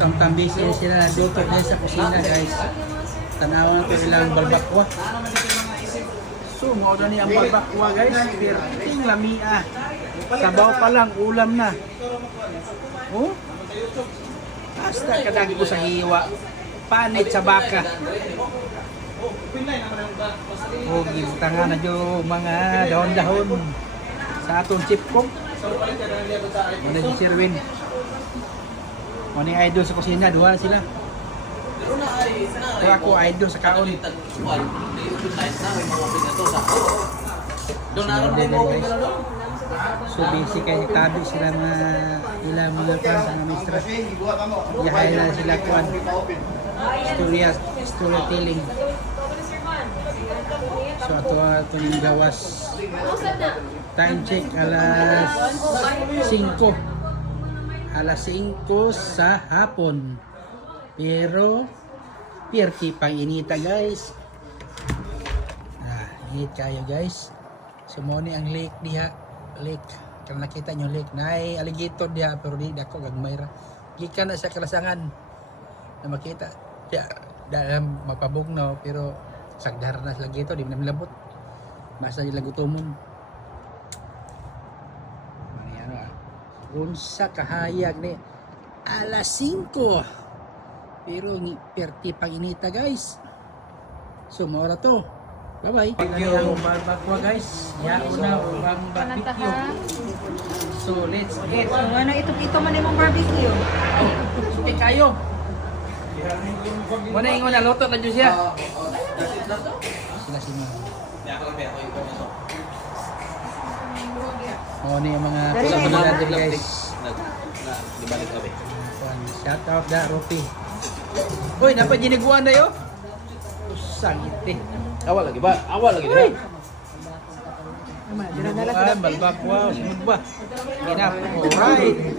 Tambisi sila na duto niya sa kusina guys. Tanawan ko ilang balbakwa. So, mao na niya ang balbakwa guys. Perting lamia. Sabaw pa lang, ulam na. Oh? Basta kadagi ko sa hiwa. Panit sa baka. Oh, gintangan na dyo mga dahon-dahon. Sa atong chipkok. Ano yung sirwin? Ano yung idol sa kusina? Duha sila. Kaya ako idol sa kaon. So basic kay tabi sila nga ilang mga pan sa mistra. Yahay na sila kuan. Storytelling. So ato yung gawas. Time check alas 5. Alas 5 sa hapon. Pero pirti pang inita guys. Init kayo guys. Sumoni ang lake diha. Lake. Kung nakita nyo lake. Nay alligator diha pero di dako gagmay ra. Gikan na sa kalasangan. Na makita. Dahil mapabugno pero sagdar na sila gito. Di man labot. Nasa nila gutomon. Unsa kahayag ni alas 5 pero perti pang inita guys. So mora to. Bye bye. Thank you. Barbecue guys. Yaon na ang barbecue. So let's eat. Ano ito man imong barbecue? Suki kayo. Muna ingon na luto na dyan siya. Sila sila. Oh, ni yung mga pula-pula natin guys. Nagdibalik kami. Shout out da Ropi. Uy, dapat giniguan na yun? Sagit eh. Awal lagi ba? Awal lagi deh. Balbakwa, sunod ba? Ginap. Alright.